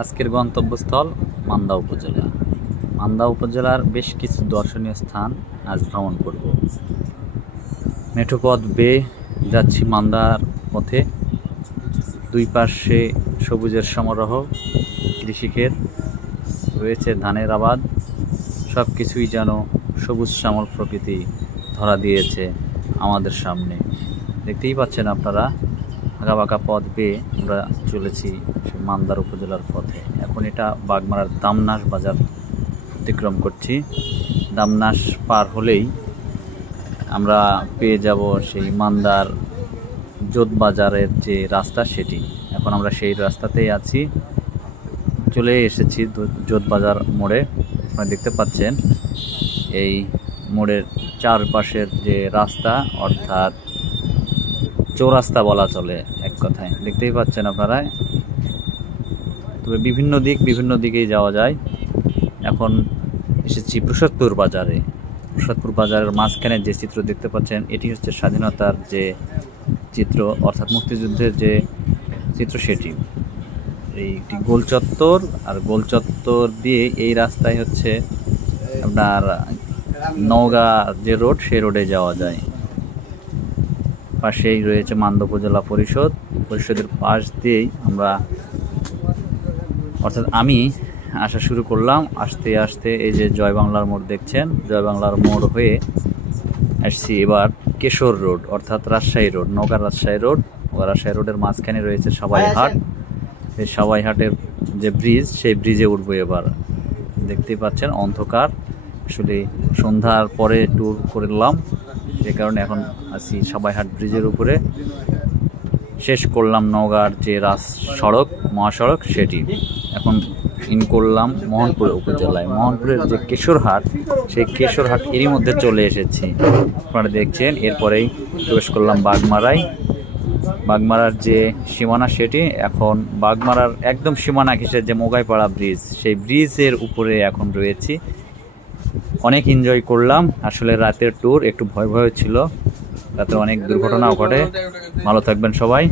আজকের গন্তব্যস্থল মান্দা উপজেলা। মান্দা উপজেলার বেশ কিছু দর্শনীয় স্থান আজ ভ্রমণ করব। মেঠোপথ বেয়ে যাচ্ছি মান্দার পথে। দুই পাশে সবুজের সমারোহ, কৃষিক্ষেত, রয়েছে ধানের আবাদ। সব কিছুই যেন সবুজ শ্যামল প্রকৃতি ধরা দিয়েছে আমাদের সামনে। দেখতেই পাচ্ছেন আপনারা, আঁকাবাঁকা পথ বেয়ে আমরা চলেছি মান্দার উপজেলার পথে। এখন এটা বাগমারার দামনাস বাজার অতিক্রম করছি। দামনাস পার হলেই আমরা পেয়ে যাব সেই মান্দার জোত বাজারের যে রাস্তা, সেটি। এখন আমরা সেই রাস্তাতেই আছি, চলে এসেছি জোত বাজার মোড়ে। আপনারা দেখতে পাচ্ছেন এই মোড়ের চারপাশের যে রাস্তা, অর্থাৎ চৌরাস্তা বলা চলে এক কথায়। দেখতেই পাচ্ছেন আপনারা, তবে বিভিন্ন দিকেই যাওয়া যায়। এখন এসেছি প্রসাদপুর বাজারে। প্রসাদপুর বাজারের মাঝখানে যে চিত্র দেখতে পাচ্ছেন, এটি হচ্ছে স্বাধীনতার যে চিত্র, অর্থাৎ মুক্তিযুদ্ধের যে চিত্র, সেটি। এইটি গোল চত্বর, আর গোল চত্বর দিয়ে এই রাস্তায় হচ্ছে আপনার নওগাঁ যে রোড, সেই রোডে যাওয়া যায়। পাশেই রয়েছে মান্দা উপজেলা পরিষদের পাশ দিয়েই আমরা, অর্থাৎ আমি আসা শুরু করলাম। আস্তে আস্তে এই যে জয় বাংলার মোড় দেখছেন, জয় বাংলার মোড় হয়ে আসছি এবার কেশর রোড, অর্থাৎ রাজশাহী রোড, নওগাঁ রাজশাহী রোড। রাজশাহী রোডের মাঝখানে রয়েছে সবাইহাট। এই সবাইহাটের যে ব্রিজ, সেই ব্রিজে উঠবো এবার। দেখতেই পাচ্ছেন অন্ধকার, আসলে সন্ধ্যার পরে ট্যুর করলাম, সে কারণে এখন আছি সবাইহাট ব্রিজের উপরে। শেষ করলাম নওগাঁর যে মহাসড়ক, সেটি। এখন ইন করলাম মোহনপুর উপজেলায়। মোহনপুরের যে কেশরহাট, সেই কেশরহাট এরই মধ্যে চলে এসেছি, আপনারা দেখছেন। এরপরেই প্রবেশ করলাম বাগমারায়। বাগমারার যে সীমানা, সেটি। এখন বাগমারার একদম সীমানা ঘেঁষে যে মোগাইপাড়া ব্রিজ, সেই ব্রিজের উপরে এখন রয়েছি। অনেক এনজয় করলাম। আসলে রাতের ট্যুর একটু ভয় ছিল, রাতে অনেক দুর্ঘটনাও ঘটে। ভালো থাকবেন সবাই।